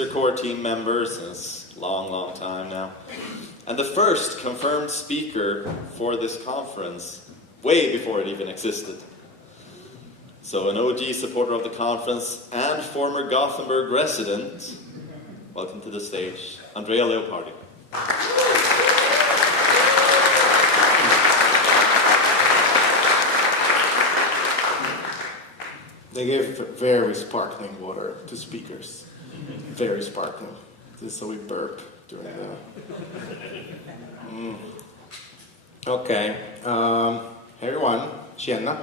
Elixir core team member since long time now. And the first confirmed speaker for this conference, way before it even existed. So an OG supporter of the conference and former Gothenburg resident, welcome to the stage, Andrea Leopardi. They give very sparkling water to speakers. Very sparkling. Just so we burp during the... Okay. Hey everyone. Tjena.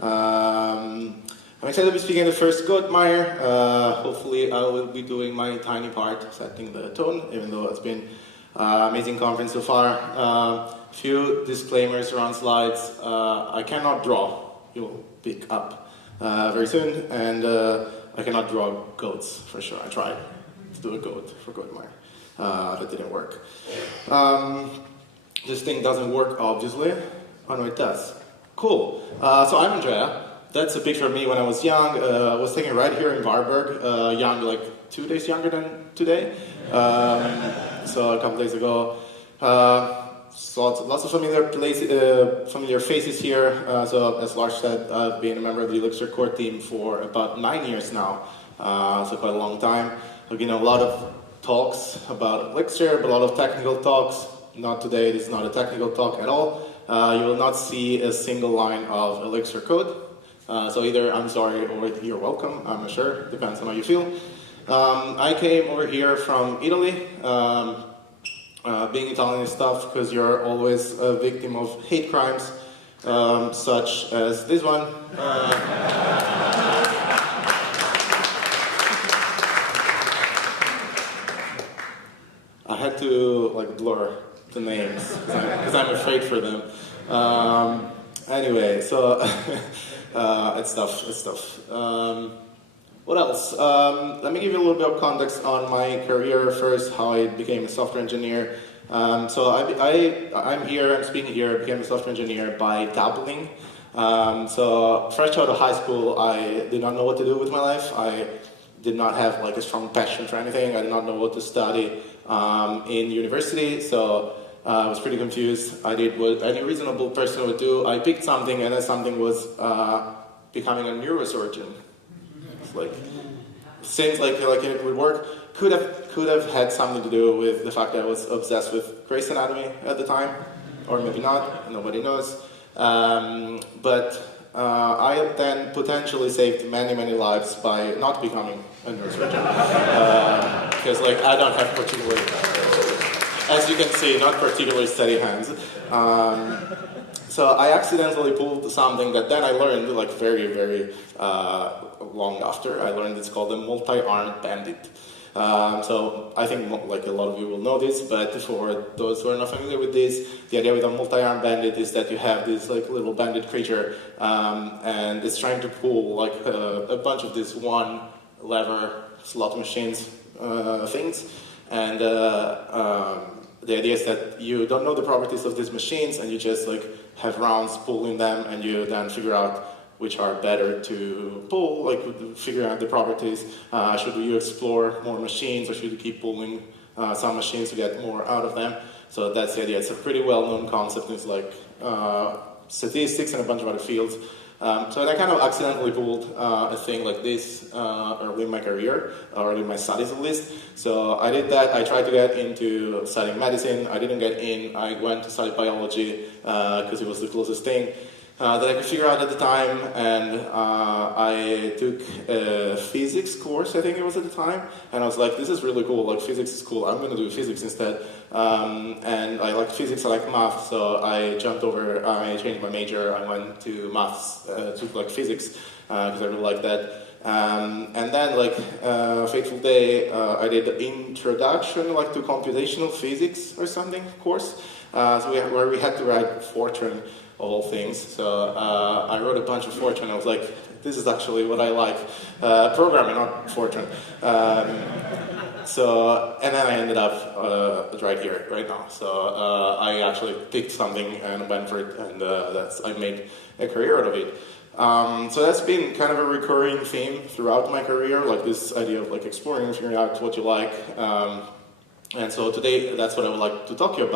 I'm excited to be speaking at the first Goldmeyer. Hopefully I will be doing my tiny part, setting the tone, even though it's been an amazing conference so far. A few disclaimers around slides. I cannot draw. You'll pick up very soon, and I cannot draw goats for sure. I tried to do a goat for Goldmeyer. That didn't work. This thing doesn't work, obviously. Oh no, it does. Cool. So I'm Andrea. That's a picture of me when I was young. I was taken right here in Varberg, young, like 2 days younger than today. So a couple days ago. So lots of familiar faces here. So as Lars said, I've been a member of the Elixir core team for about 9 years now. So quite a long time. I've been a lot of talks about Elixir, but a lot of technical talks. Not today, this is not a technical talk at all. You will not see a single line of Elixir code. So either I'm sorry or you're welcome, I'm not sure, depends on how you feel. I came over here from Italy. Being Italian is tough because you're always a victim of hate crimes, such as this one. I had to blur the names because I'm afraid for them. Anyway, so it's tough. What else? Let me give you a little bit of context on my career first, how I became a software engineer. So I'm speaking here, I became a software engineer by dabbling. So fresh out of high school, I did not know what to do with my life. I did not have a strong passion for anything. I did not know what to study in university, so I was pretty confused. I did what any reasonable person would do. I picked something, and that something was becoming a neurosurgeon. Seems like it would work. Could have had something to do with the fact that I was obsessed with Grey's Anatomy at the time, or maybe not. Nobody knows. But I then potentially saved many lives by not becoming a neurosurgeon, because I don't have particularly, as you can see, not particularly steady hands. So I accidentally pulled something that then I learned very long after. I learned it's called a multi-armed bandit. So I think a lot of you will know this, but for those who are not familiar with this, the idea with a multi-armed bandit is that you have this little bandit creature, and it's trying to pull a bunch of these one lever slot machines things, and the idea is that you don't know the properties of these machines, and you just have rounds pulling them, and you then figure out which are better to pull, figure out the properties. Should you explore more machines, or should you keep pulling some machines to get more out of them? So that's the idea. It's a pretty well-known concept. It's statistics and a bunch of other fields. So I kind of accidentally pulled a thing like this early in my career, or in my studies at least. So I did that. I tried to get into studying medicine. I didn't get in. I went to study biology because it was the closest thing that I could figure out at the time. And I took a physics course, I think it was at the time. And I was like, this is really cool. Physics is cool. I'm going to do physics instead. And I liked physics, I liked math, so I jumped over, I changed my major, I went to maths, to physics, because I really liked that. And then, fateful day, I did the introduction, to computational physics or something course, where we had to write Fortran of all things. So I wrote a bunch of Fortran. I was like, this is actually what I like, programming, not Fortran. And then I ended up right here, right now. So I actually picked something and went for it, and I made a career out of it. So that's been kind of a recurring theme throughout my career, like this idea of like exploring and figuring out what you like. And so today, that's what I would like to talk to you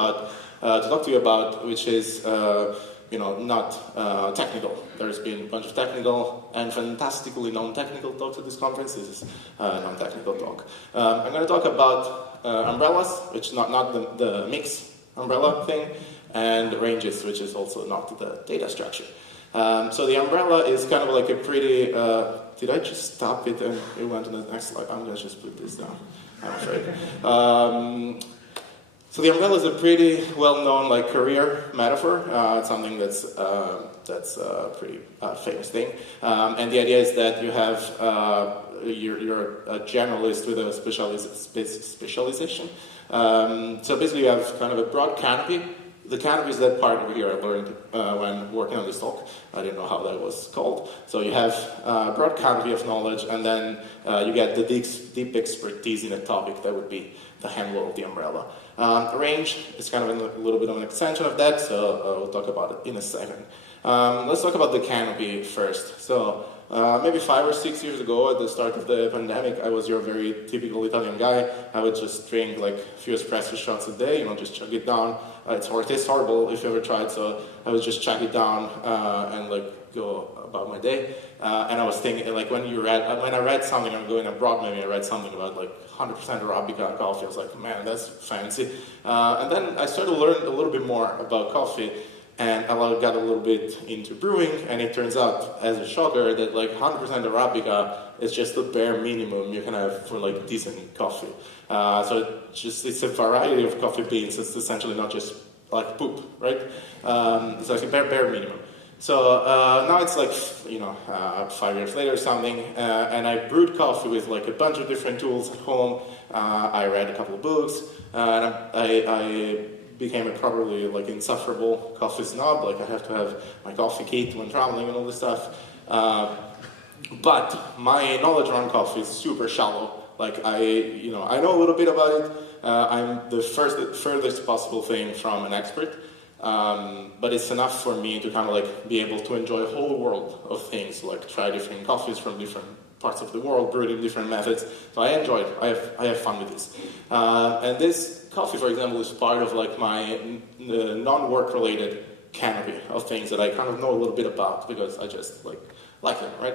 about, which is not technical. There's been a bunch of technical and fantastically non-technical talks at this conference. This is a non-technical talk. I'm going to talk about umbrellas, which is not the mix umbrella thing, and ranges, which is also not the data structure. So the umbrella is kind of like a pretty, did I just stop it and it went to the next slide? I'm going to just put this down, I'm afraid. So the umbrella is a pretty well-known like career metaphor. It's something that's a pretty famous thing. And the idea is that you have, you're a generalist with a specialization. So basically you have kind of a broad canopy. The canopy is that part over here I learned when working on this talk. I didn't know how that was called. So you have a broad canopy of knowledge, and then you get the deep expertise in a topic. That would be the handle of the umbrella. Range is kind of a little bit of an extension of that, so we'll talk about it in a second. Let's talk about the canopy first. So maybe 5 or 6 years ago, at the start of the pandemic, I was your very typical Italian guy. I would just drink like a few espresso shots a day, just chug it down. It tastes horrible if you ever tried, so I would just chug it down and like go about my day. And I was thinking, like when I read something, I'm going abroad, maybe I read something about like 100% Arabica coffee. I was like, man, that's fancy. And then I started to learn a little bit more about coffee. And I got a little bit into brewing, and it turns out, as a shocker, that like 100% Arabica is just the bare minimum you can have for like decent coffee. So it's a variety of coffee beans. It's essentially not just like poop, right? It's like a bare minimum. So now it's like 5 years later or something, and I brewed coffee with like a bunch of different tools at home. I read a couple of books, and I became a properly like insufferable coffee snob. Like I have to have my coffee kit when traveling and all this stuff. But my knowledge around coffee is super shallow. Like I know a little bit about it. I'm the furthest possible thing from an expert. But it's enough for me to kind of like be able to enjoy a whole world of things, like try different coffees from different parts of the world, brewed in different methods. So I enjoyed. I have fun with this. And this coffee, for example, is part of like my non-work related canopy of things that I kind of know a little bit about because I just like them, right?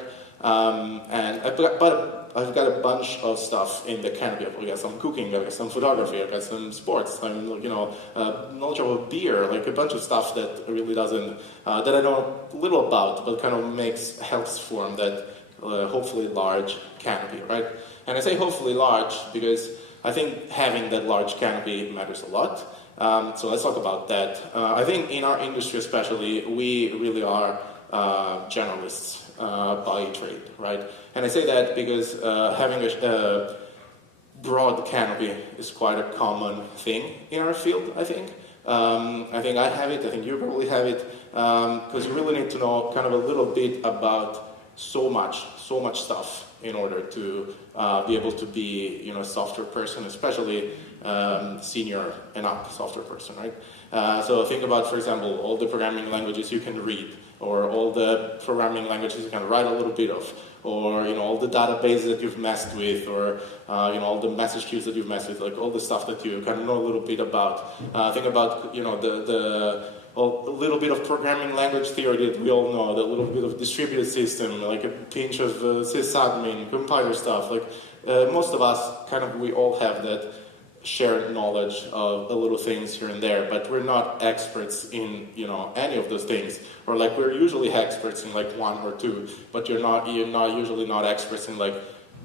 But I've got a bunch of stuff in the canopy. I got some cooking, I got some photography, I got some sports, some knowledge of beer, like a bunch of stuff that really doesn't that I know little about, but kind of helps form that hopefully large canopy, right? And I say hopefully large because I think having that large canopy matters a lot. So let's talk about that. I think in our industry especially, we really are generalists by trade, right? And I say that because having a broad canopy is quite a common thing in our field, I think. I have it, I think you probably have it, because you really need to know kind of a little bit about so much stuff in order to be able to be a software person, especially senior and up software person, right? So think about, for example, all the programming languages you can read, or all the programming languages you can write a little bit of, or all the databases that you've messed with, or all the message queues that you've messed with, like all the stuff that you kind of know a little bit about. Think about a little bit of programming language theory that we all know, the little bit of distributed system, like a pinch of sysadmin, compiler stuff. Like most of us, we all have that shared knowledge of the little things here and there, but we're not experts in any of those things, or like we're usually experts in like one or two, but you're usually not experts in like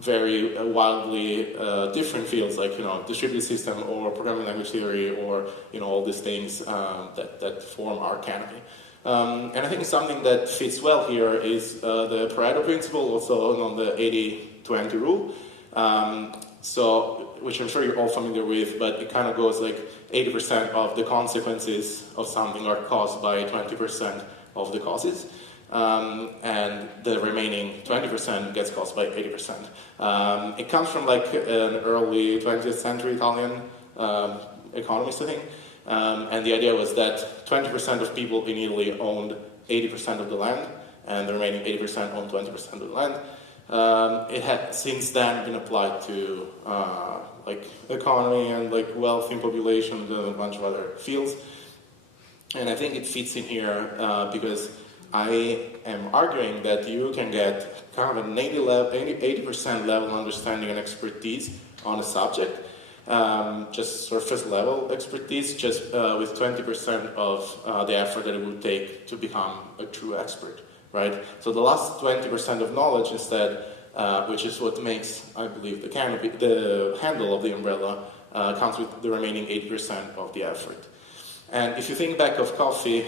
very wildly different fields, like distributed system or programming language theory, or all these things that form our canopy. And I think something that fits well here is the Pareto principle, also known the 80-20 rule. Which I'm sure you're all familiar with, but it kind of goes like 80% of the consequences of something are caused by 20% of the causes. And the remaining 20% gets caused by 80%. It comes from like an early 20th century Italian economist, I think. And the idea was that 20% of people in Italy owned 80% of the land, and the remaining 80% own 20% of the land. It had since then been applied to like economy and like wealth in population and a bunch of other fields. And I think it fits in here because I am arguing that you can get kind of an 80% level understanding and expertise on a subject, just surface level expertise, just with 20% of the effort that it would take to become a true expert, right? So the last 20% of knowledge instead, which is what makes, I believe, the canopy, the handle of the umbrella, comes with the remaining 80% of the effort. And if you think back of coffee,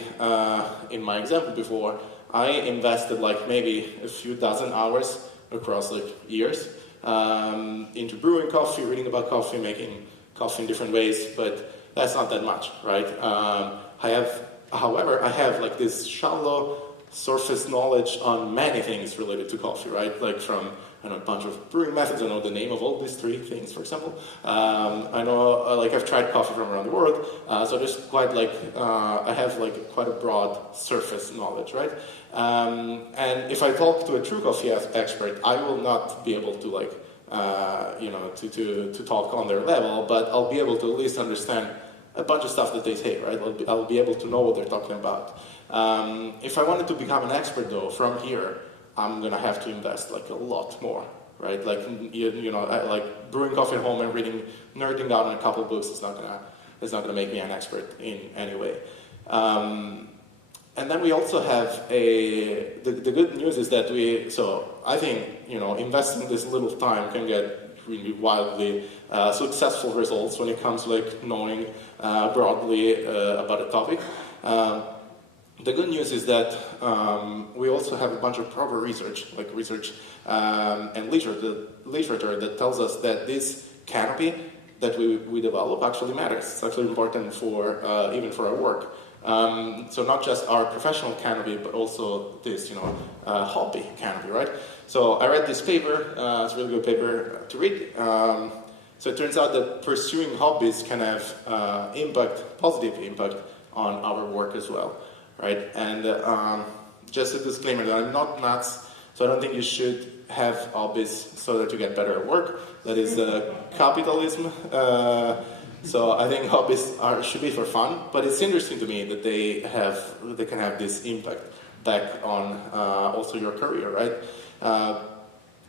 in my example before, I invested like maybe a few dozen hours across like years into brewing coffee, reading about coffee, making coffee in different ways, but that's not that much, right? However, I have like this shallow surface knowledge on many things related to coffee, right? Like from a bunch of brewing methods. I know the name of all these 3 things, for example. I know, like I've tried coffee from around the world, so there's quite like, I have like quite a broad surface knowledge, right? And if I talk to a true coffee expert, I will not be able to like, to talk on their level, but I'll be able to at least understand a bunch of stuff that they say, right? I'll be able to know what they're talking about. If I wanted to become an expert though, from here, I'm gonna have to invest like a lot more, right? Like, like brewing coffee at home and nerding out on a couple of books is not gonna make me an expert in any way. And then we also have the good news is that I think, investing this little time can get really wildly successful results when it comes to like knowing broadly about a topic. The good news is that we also have a bunch of proper research, and literature that tells us that this canopy that we develop actually matters. It's actually important for even for our work. So not just our professional canopy, but also this, hobby canopy, right? So I read this paper. It's a really good paper to read. So it turns out that pursuing hobbies can have positive impact on our work as well. Right, and just a disclaimer that I'm not nuts, so I don't think you should have hobbies so that you get better at work. That is capitalism. So I think hobbies should be for fun, but it's interesting to me that they can have this impact back on also your career, right?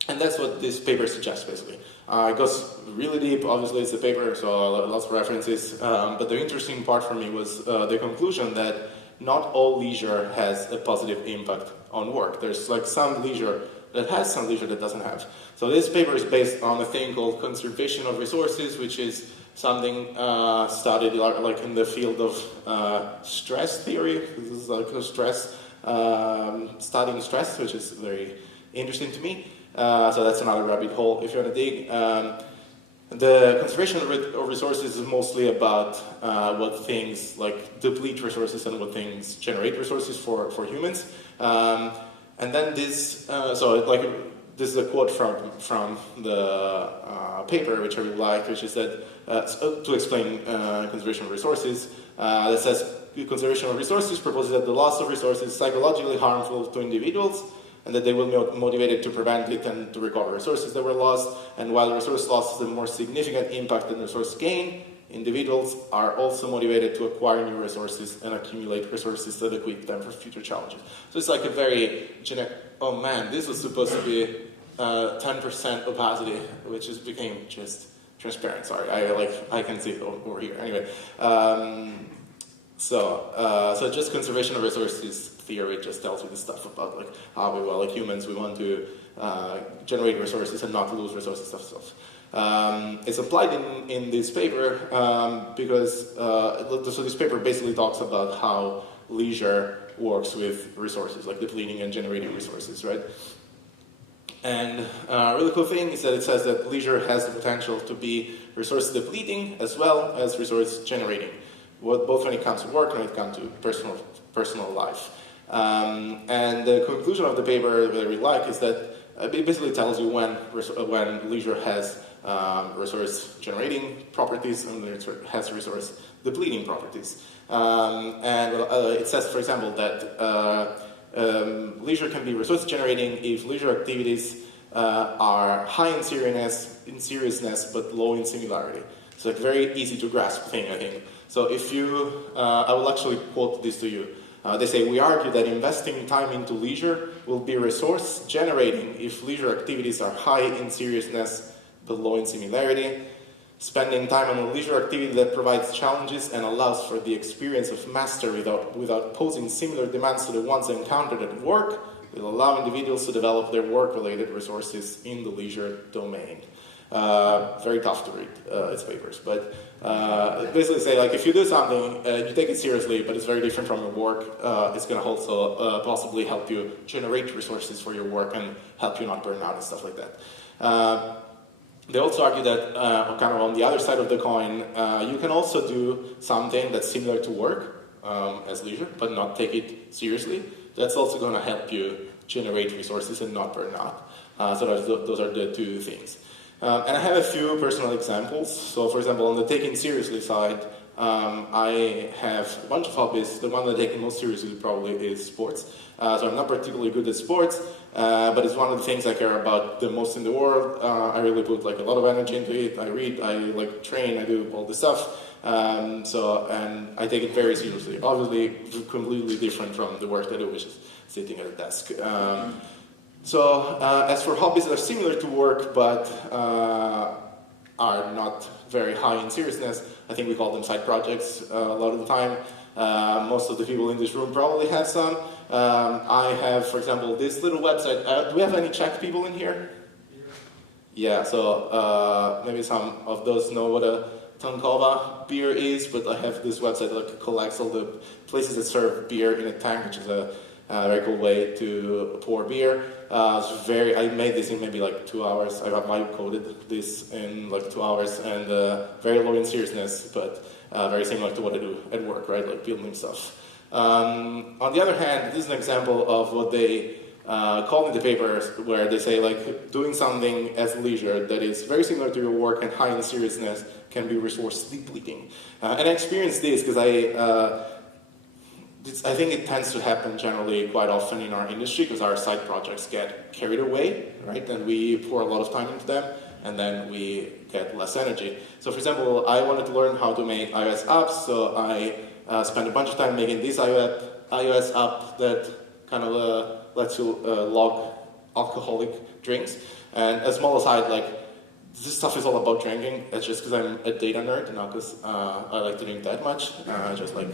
And that's what this paper suggests, basically. It goes really deep. Obviously, it's a paper, so lots of references. But the interesting part for me was the conclusion that not all leisure has a positive impact on work. There's like some leisure that has, some leisure that doesn't have. So this paper is based on a thing called conservation of resources, which is something studied like in the field of stress theory. This is like a stress, studying stress, which is very interesting to me. So that's another rabbit hole if you want to dig. The conservation of resources is mostly about what things like deplete resources and what things generate resources for humans. And then this, this is a quote from the paper, which I really like, which is that, to explain conservation of resources, that says, conservation of resources proposes that the loss of resources is psychologically harmful to individuals, and that they will be motivated to prevent it and to recover resources that were lost. And while resource loss has a more significant impact than resource gain, individuals are also motivated to acquire new resources and accumulate resources that equip them for future challenges. So it's like a very generic, oh man, this was supposed to be 10% opacity, which became just transparent. Sorry, I can see it over here. Anyway, so just conservation of resources theory just tells you this stuff about like how we, like humans, we want to generate resources and not lose resources stuff. It's applied in this paper because so this paper basically talks about how leisure works with resources, like depleting and generating resources, right? And a really cool thing is that it says that leisure has the potential to be resource depleting as well as resource generating, both when it comes to work and when it comes to personal life. And the conclusion of the paper that I really like is that it basically tells you when leisure has resource generating properties and it has resource depleting properties. And it says, for example, that leisure can be resource generating if leisure activities are high in seriousness but low in similarity. It's like very easy to grasp thing, I think. So if you, I will actually quote this to you. They say, we argue that investing time into leisure will be resource generating if leisure activities are high in seriousness but low in similarity. Spending time on a leisure activity that provides challenges and allows for the experience of mastery without posing similar demands to the ones encountered at work will allow individuals to develop their work-related resources in the leisure domain. Very tough to read its papers, but basically say, like, if you do something, you take it seriously, but it's very different from your work, it's going to also possibly help you generate resources for your work and help you not burn out and stuff like that. They also argue that, kind of on the other side of the coin, you can also do something that's similar to work as leisure, but not take it seriously. That's also going to help you generate resources and not burn out. So those are the two things. And I have a few personal examples. So, for example, on the taking seriously side, I have a bunch of hobbies. The one that I take most seriously probably is sports. So I'm not particularly good at sports, but it's one of the things I care about the most in the world. I really put like a lot of energy into it. I read, I like train, I do all this stuff. And I take it very seriously. Obviously, completely different from the work that I do, which is sitting at a desk. As for hobbies that are similar to work but are not very high in seriousness, I think we call them side projects a lot of the time. Most of the people in this room probably have some. I have, for example, this little website. Do we have any Czech people in here? Yeah, so maybe some of those know what a Tankova beer is, but I have this website that collects all the places that serve beer in a tank, which is a very cool way to pour beer. I made this in maybe like 2 hours. I vibe coded this in like 2 hours, and very low in seriousness, but very similar to what I do at work, right? Like building stuff. On the other hand, this is an example of what they call in the papers, where they say like doing something as leisure that is very similar to your work and high in seriousness can be resource depleting. And I experienced this because I think it tends to happen generally quite often in our industry because our side projects get carried away, right? And we pour a lot of time into them, and then we get less energy. So, for example, I wanted to learn how to make iOS apps, so I spent a bunch of time making this iOS app that kind of lets you log alcoholic drinks. And a small aside, like, this stuff is all about drinking. It's just because I'm a data nerd, not because I like to drink that much. I just like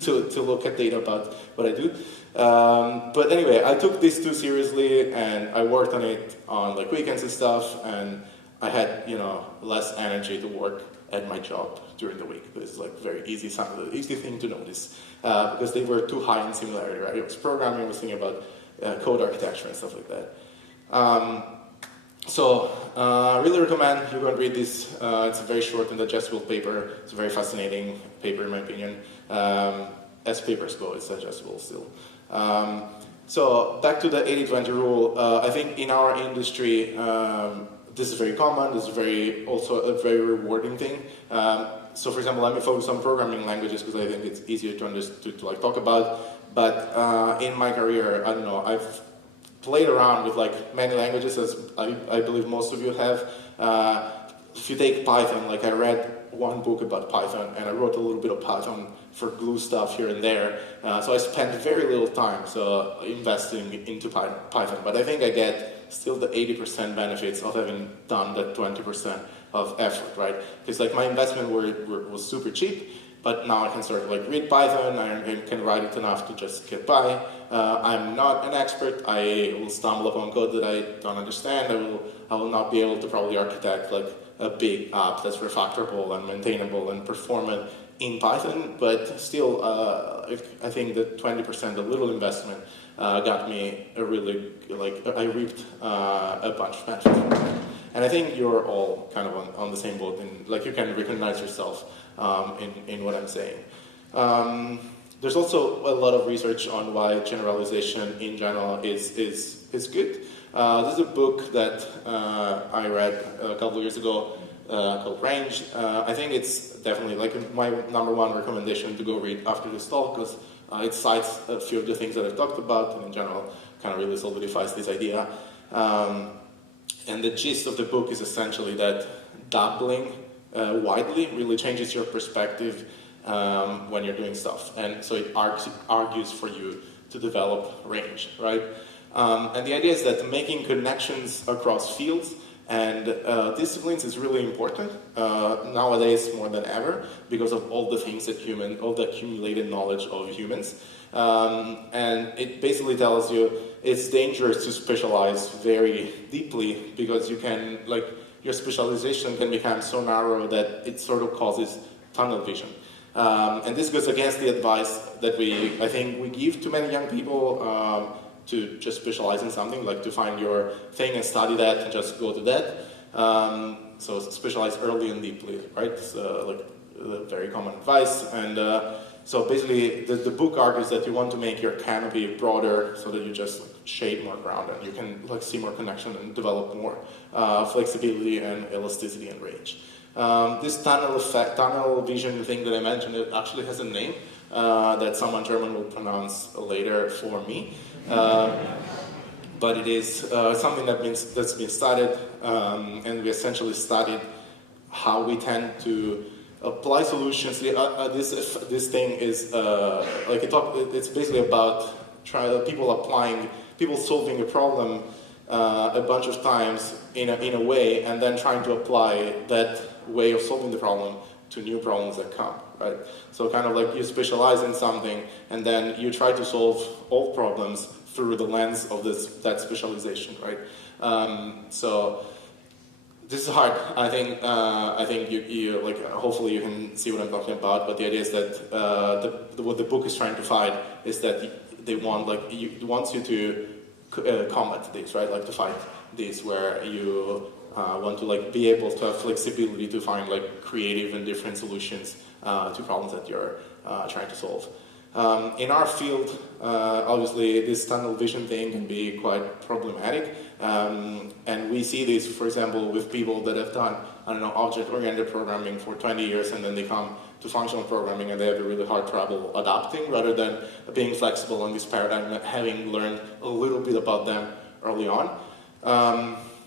to look at data about what I do. But anyway, I took this too seriously, and I worked on it on like weekends and stuff, and I had, less energy to work at my job during the week. This is like very easy thing to notice because they were too high in similarity, right? It was programming, I was thinking about code architecture and stuff like that. I really recommend you go and read this. It's a very short and digestible paper. It's a very fascinating paper, in my opinion. As papers go, it's digestible still. So back to the 80-20 rule. I think in our industry, this is very common. This is also a very rewarding thing. So for example, let me focus on programming languages because I think it's easier to talk about. But in my career, I don't know, I've played around with like many languages, as I believe most of you have. If you take Python, like I read one book about Python, and I wrote a little bit of Python for glue stuff here and there. So I spent very little time investing into Python, but I think I get still the 80% benefits of having done that 20% of effort, right? Because like my investment was super cheap, but now I can sort of like read Python, I can write it enough to just get by. I'm not an expert. I will stumble upon code that I don't understand. I will not be able to probably architect like a big app that's refactorable and maintainable and performant in Python, but still, I think that 20%, the little investment, got me I reaped a bunch of benefits from it. And I think you're all kind of on the same boat, and like you can recognize yourself in what I'm saying. There's also a lot of research on why generalization in general is good. There's a book that I read a couple of years ago called Range. I think it's definitely like my number one recommendation to go read after this talk because It cites a few of the things that I've talked about, and in general, kind of really solidifies this idea. And the gist of the book is essentially that dabbling widely really changes your perspective when you're doing stuff. And so it argues for you to develop range, right? And the idea is that making connections across fields and disciplines is really important nowadays more than ever because of all the things that all the accumulated knowledge of humans. And it basically tells you it's dangerous to specialize very deeply because you can, like, your specialization can become so narrow that it sort of causes tunnel vision. And this goes against the advice that I think we give to many young people to just specialize in something, like to find your thing and study that and just go to that. So specialize early and deeply, right? It's like very common advice. And so basically the book argues that you want to make your canopy broader so that you just shade more ground and you can like see more connection and develop more flexibility and elasticity and range. This tunnel vision thing that I mentioned, it actually has a name that someone German will pronounce later for me. But it is something that's been studied, and we essentially studied how we tend to apply solutions. This thing is it's basically about people solving a problem a bunch of times in a way, and then trying to apply that way of solving the problem to new problems that come, right? So kind of like you specialize in something, and then you try to solve all problems through the lens of that specialization, right? So this is hard. I think you like hopefully you can see what I'm talking about. But the idea is that what the book is trying to fight is that they want wants you to combat this, right? Like to fight this, where you want to like be able to have flexibility to find like creative and different solutions to problems that you're trying to solve. In our field, obviously, this tunnel vision thing can be quite problematic, and we see this, for example, with people that have done, object-oriented programming for 20 years, and then they come to functional programming and they have a really hard trouble adapting, rather than being flexible on this paradigm, having learned a little bit about them early on.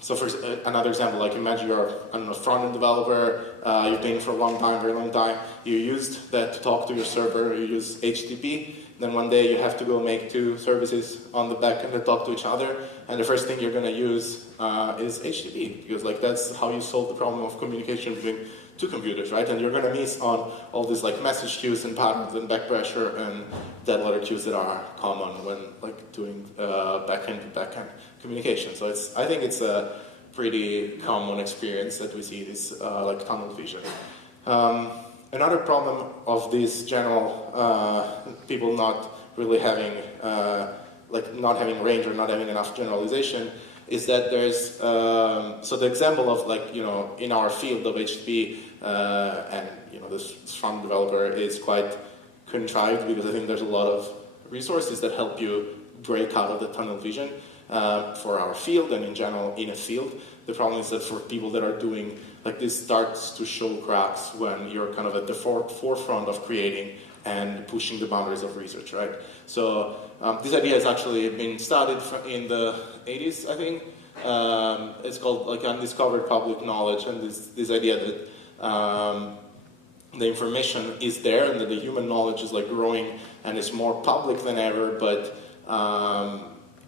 So for another example, like imagine you're a front-end developer, you've been for a long time, very long time, you used that to talk to your server, you use HTTP, then one day you have to go make two services on the back end that talk to each other, and the first thing you're going to use is HTTP, because like that's how you solve the problem of communication between two computers, right? And you're going to miss on all these like message queues and patterns and back pressure and dead letter queues that are common when like doing back-end communication. So I think it's a pretty common experience that we see this like tunnel vision. Another problem of this general people not really having not having range or not having enough generalization is that there's so the example of like in our field of HTTP and this front developer is quite contrived, because I think there's a lot of resources that help you break out of the tunnel vision for our field and in general in a field. The problem is that for people that are doing like this starts to show cracks when you're kind of at the forefront of creating and pushing the boundaries of research, right? So this idea has actually been studied in the 80s, I think. It's called like undiscovered public knowledge, and this idea that the information is there and that the human knowledge is like growing and is more public than ever, but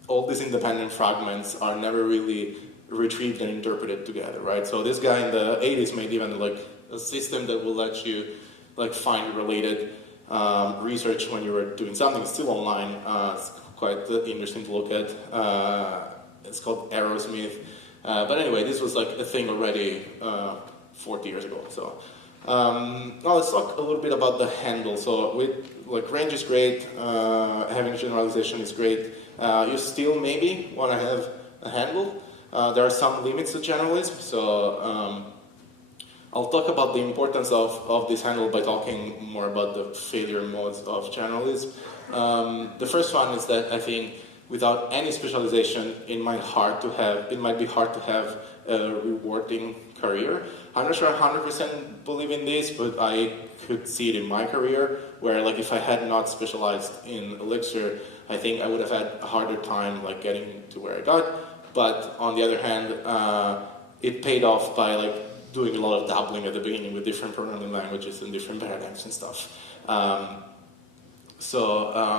all these independent fragments are never really retrieved and interpreted together, right? So this guy in the 80s made even like a system that will let you like find related research when you were doing something. It's still online. It's quite interesting to look at. It's called Aerosmith. But anyway, this was like a thing already 40 years ago. So now let's talk a little bit about the handle. So like range is great, having generalization is great. You still maybe want to have a handle. There are some limits to generalism. So I'll talk about the importance of this handle by talking more about the failure modes of generalism. The first one is that I think without any specialization, it might be hard to have a rewarding career. I'm not sure I 100% believe in this, but I could see it in my career, where like if I had not specialized in Elixir, I think I would have had a harder time like getting to where I got. But on the other hand, it paid off by like doing a lot of dabbling at the beginning with different programming languages and different paradigms and stuff.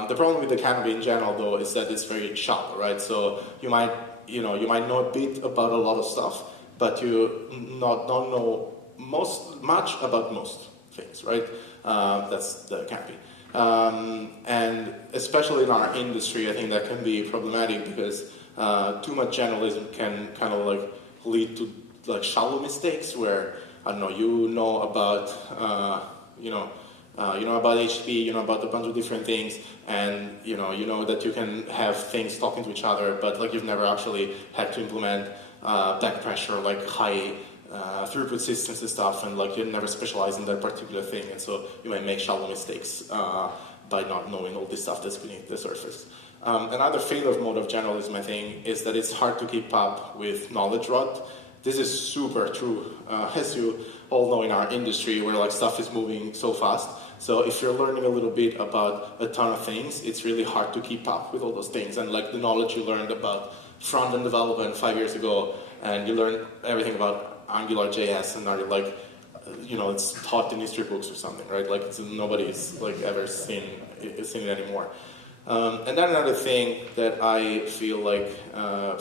The problem with the canopy in general, though, is that it's very shallow, right? So you might know a bit about a lot of stuff, but you don't know much about most things, right? That's the canopy. And especially in our industry, I think that can be problematic because too much generalism can kind of like lead to like shallow mistakes where, I don't know, you know about about HTTP, you know about a bunch of different things, and you know that you can have things talking to each other, but like you've never actually had to implement back pressure, like high throughput systems and stuff, and like you never specialize in that particular thing, and so you might make shallow mistakes by not knowing all this stuff that's beneath the surface. Another failure mode of generalism, I think, is that it's hard to keep up with knowledge rot. This is super true, as you all know in our industry, where like stuff is moving so fast. So if you're learning a little bit about a ton of things, it's really hard to keep up with all those things. And like the knowledge you learned about front-end development 5 years ago, and you learned everything about AngularJS, and now you're like, it's taught in history books or something, right? Like nobody's like ever seen it anymore. And then another thing that I feel like,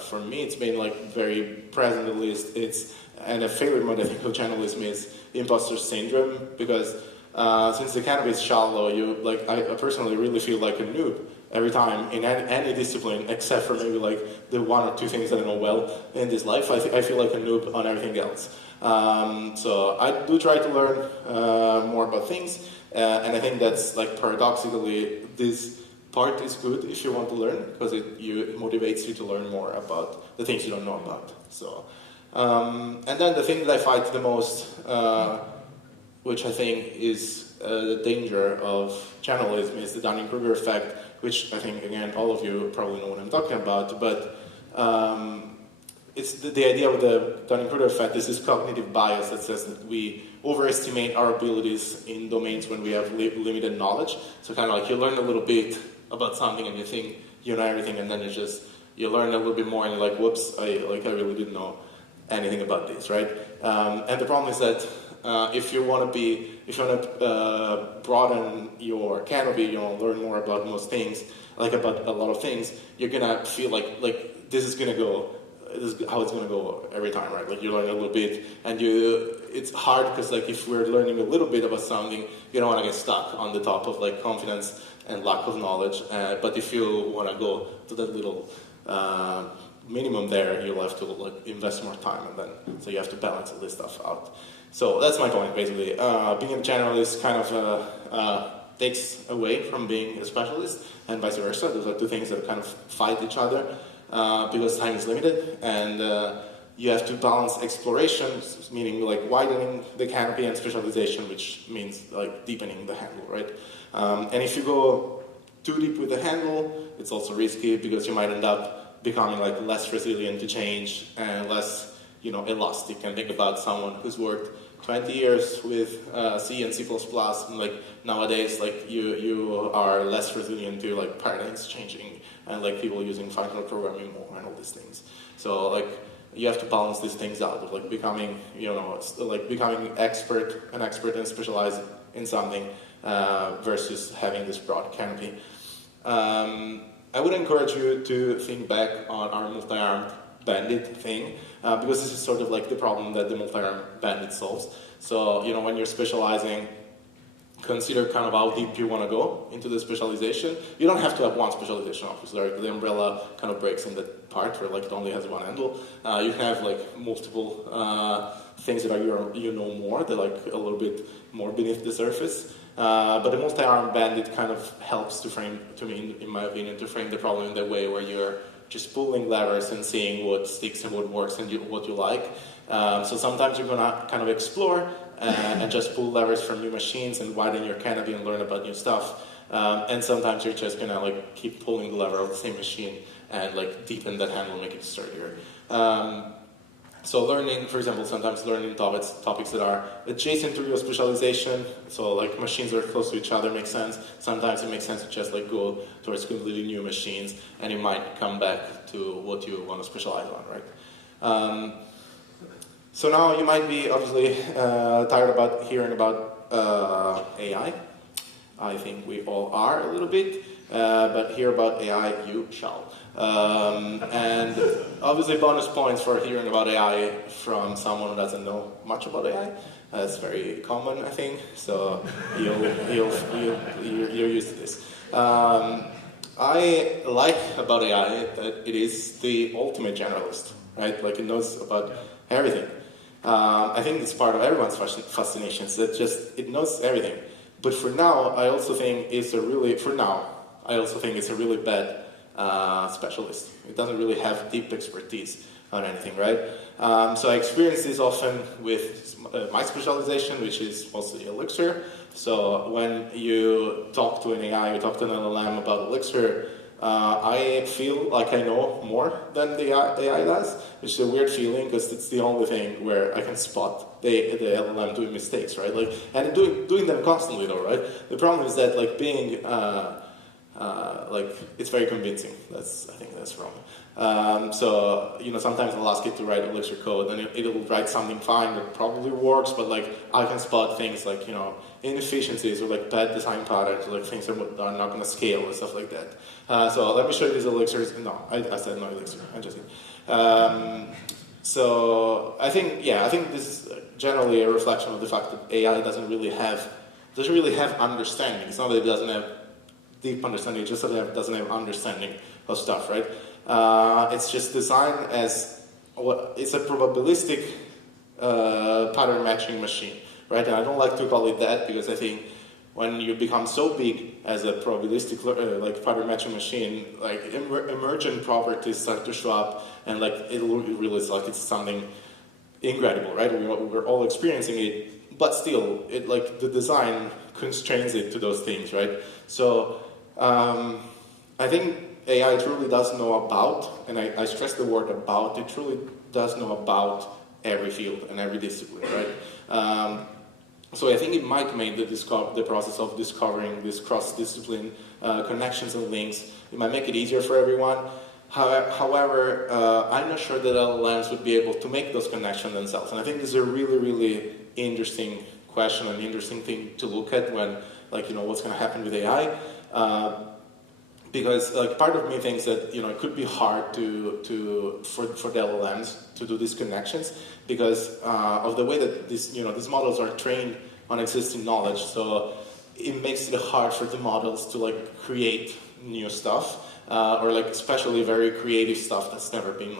for me, it's been like very present at least, and a favorite mode I think of generalism is impostor syndrome, because since the canopy is shallow, I personally really feel like a noob every time in any discipline, except for maybe like the one or two things that I know well in this life. I feel like a noob on everything else. So I do try to learn more about things, and I think that's like paradoxically this part is good if you want to learn, because it motivates you to learn more about the things you don't know about. So, and then the thing that I fight the most, which I think is the danger of generalism, is the Dunning-Kruger effect, which I think, again, all of you probably know what I'm talking about, but it's the idea of the Dunning-Kruger effect is this cognitive bias that says that we overestimate our abilities in domains when we have limited knowledge. So kind of like you learn a little bit about something and you think you know everything, and then you learn a little bit more and you're like, whoops, I really didn't know anything about this, right? And the problem is that if you want to broaden your canopy, learn more about most things, like about a lot of things, you're gonna feel like this is how it's gonna go every time, right? Like you learn a little bit, and it's hard because like if we're learning a little bit about something, you don't want to get stuck on the top of like confidence and lack of knowledge. But if you want to go to that little minimum there, you'll have to like invest more time, and then so you have to balance all this stuff out. So that's my point, basically. Being a generalist kind of takes away from being a specialist, and vice versa. Those are two things that kind of fight each other because time is limited, and you have to balance exploration, meaning like widening the canopy, and specialization, which means like deepening the handle, right? And if you go too deep with the handle, it's also risky because you might end up becoming like less resilient to change and less, elastic. And think about someone who's worked 20 years with C and C++, and like nowadays, like you are less resilient to like paradigms changing and like people using functional programming more and all these things. So like you have to balance these things out of like becoming, becoming an expert and specialized in something versus having this broad canopy. I would encourage you to think back on our multi-armed bandit thing, because this is sort of like the problem that the multi-armed bandit solves. So, when you're specializing, consider kind of how deep you want to go into the specialization. You don't have to have one specialization, obviously. Right? The umbrella kind of breaks in that part where like it only has one handle. You can have like multiple things that are more, that like a little bit more beneath the surface. But the multi-armed bandit kind of helps to frame, to me, in my opinion, to frame the problem in the way where you're just pulling levers and seeing what sticks and what works and what you like. So sometimes you're gonna kind of explore and just pull levers from new machines and widen your canopy and learn about new stuff. And sometimes you're just gonna like keep pulling the lever of the same machine and like deepen that handle, make it sturdier. So learning, for example, sometimes learning topics that are adjacent to your specialization, so like machines that are close to each other makes sense. Sometimes it makes sense to just like go towards completely new machines, and you might come back to what you want to specialize on, right? So now you might be obviously tired about hearing about AI. I think we all are a little bit, but hear about AI you shall. And obviously bonus points for hearing about AI from someone who doesn't know much about AI. That's very common, I think, so you're used to this. I like about AI that it is the ultimate generalist, right? Like it knows about everything. I think it's part of everyone's fascinations, that just it knows everything. But for now, I also think it's a really bad specialist. It doesn't really have deep expertise on anything, right? So I experience this often with my specialization, which is mostly Elixir. So when you talk to an AI, you talk to an LLM about Elixir, I feel like I know more than the AI does, which is a weird feeling because it's the only thing where I can spot the LLM doing mistakes, right? Like, and doing them constantly, though, right? The problem is that like being it's very convincing. I think that's wrong. So sometimes I'll ask it to write Elixir code, and it'll write something fine that probably works, but like I can spot things like inefficiencies or like bad design patterns, or like things that are not going to scale and stuff like that. So let me show you these Elixirs. No, I said no Elixir. I'm just kidding. So I think this is generally a reflection of the fact that AI doesn't really have understanding. It's not that it doesn't have deep understanding, it's just that it doesn't have understanding of stuff, right? It's just designed as it's a probabilistic pattern matching machine, right? And I don't like to call it that because I think when you become so big as a probabilistic like pattern matching machine, like emergent properties start to show up, and like it really is like it's something incredible, right? We're all experiencing it, but still, it like the design constrains it to those things, right? So I think AI truly does know about, and I stress the word about, it truly does know about every field and every discipline, right? So I think it might make the process of discovering this cross-discipline connections and links, it might make it easier for everyone. However, I'm not sure that LLMs would be able to make those connections themselves. And I think this is a really, really interesting question, an interesting thing to look at when, what's going to happen with AI. Because part of me thinks that it could be hard for the LLMs to do these connections because of the way that these models are trained on existing knowledge. So it makes it hard for the models to create new stuff or especially very creative stuff that's never been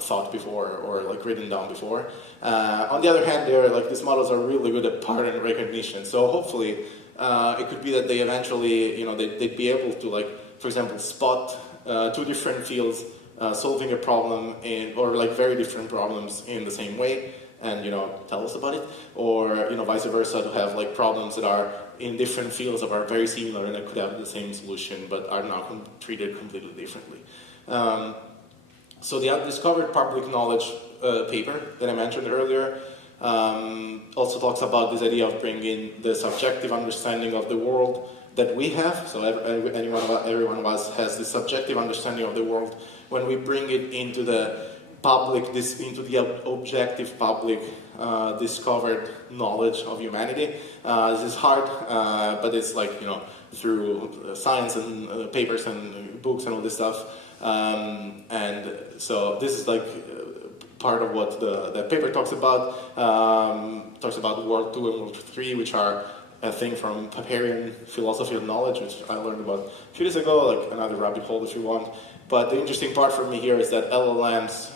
thought before or written down before. On the other hand, these models are really good at pattern recognition. So hopefully. It could be that they eventually, they'd be able to, for example, spot two different fields solving a problem or very different problems in the same way, and tell us about it, or vice versa, to have problems that are in different fields that are very similar and that could have the same solution but are now treated completely differently. So the undiscovered public knowledge paper that I mentioned earlier. Also talks about this idea of bringing the subjective understanding of the world that we have. So everyone of us has this subjective understanding of the world. When we bring it into the objective public discovered knowledge of humanity, this is hard, but it's through science and papers and books and all this stuff. And so this is part of what the paper talks about World 2 and World 3, which are a thing from Paperian philosophy of knowledge, which I learned about a few days ago, another rabbit hole if you want. But the interesting part for me here is that LLMs,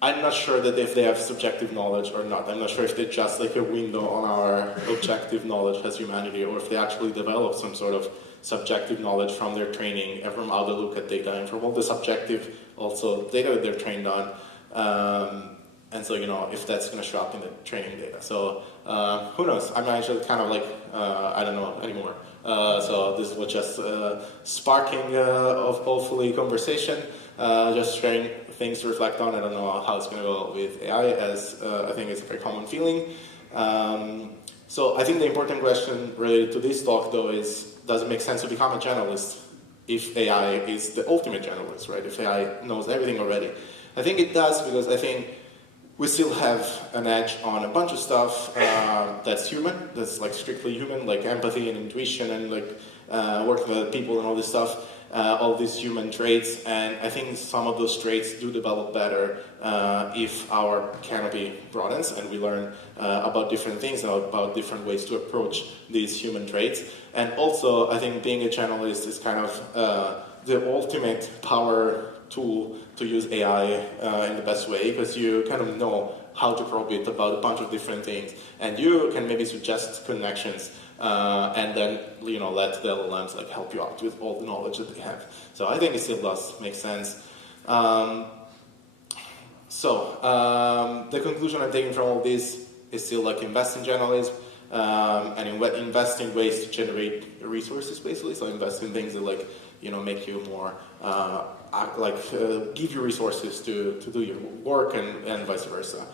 I'm not sure that if they have subjective knowledge or not. I'm not sure if they're just a window on our objective knowledge as humanity, or if they actually develop some sort of subjective knowledge from their training and from how they look at data and from all the subjective also data that they're trained on. And so, if that's going to show up in the training data. So, who knows? I'm actually kind of I don't know anymore. So this was just sparking of hopefully conversation, just sharing things to reflect on. I don't know how it's going to go with AI, as I think it's a very common feeling. So I think the important question related to this talk, though, is does it make sense to become a generalist if AI is the ultimate generalist, right? If AI knows everything already. I think it does, because I think we still have an edge on a bunch of stuff that's human, that's like strictly human, like empathy and intuition and like working with people and all this stuff, all these human traits. And I think some of those traits do develop better if our canopy broadens and we learn about different things and about different ways to approach these human traits. And also, I think being a generalist is kind of the ultimate power tool to use AI in the best way, because you kind of know how to probe it about a bunch of different things, and you can maybe suggest connections, and then let the LLMs like help you out with all the knowledge that they have. So I think it still does make sense. The conclusion I'm taking from all this is still like invest in journalism, and invest in ways to generate resources, basically. So invest in things that like make you more give you resources to do your work, and vice versa.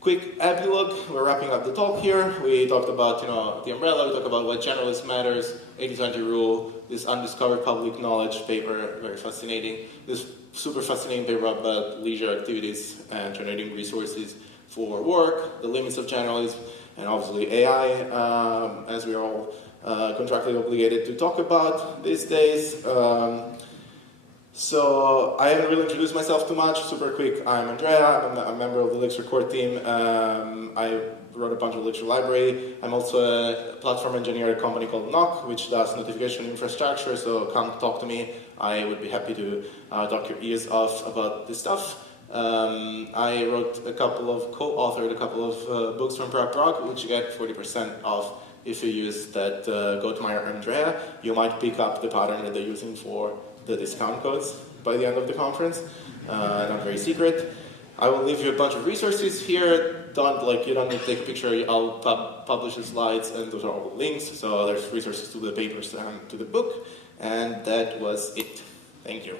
Quick epilogue, we're wrapping up the talk here. We talked about the umbrella, we talked about why generalist matters, 80-20 rule, this undiscovered public knowledge paper, very fascinating, this super fascinating paper about leisure activities and generating resources for work, the limits of generalism, and obviously AI, as we are all contractually obligated to talk about these days. So I haven't really introduced myself too much. Super quick, I'm Andrea. I'm a member of the lecture core team. I wrote a bunch of lecture library. I'm also a platform engineer at a company called Knock, which does notification infrastructure. So come talk to me. I would be happy to talk your ears off about this stuff. I co-authored a couple of books from Prague, which you get 40% off if you use that go to my Andrea. You might pick up the pattern that they're using for the discount codes by the end of the conference. Not very secret. I will leave you a bunch of resources here. You don't need to take a picture. I'll publish the slides, and those are all the links. So there's resources to the papers and to the book. And that was it. Thank you.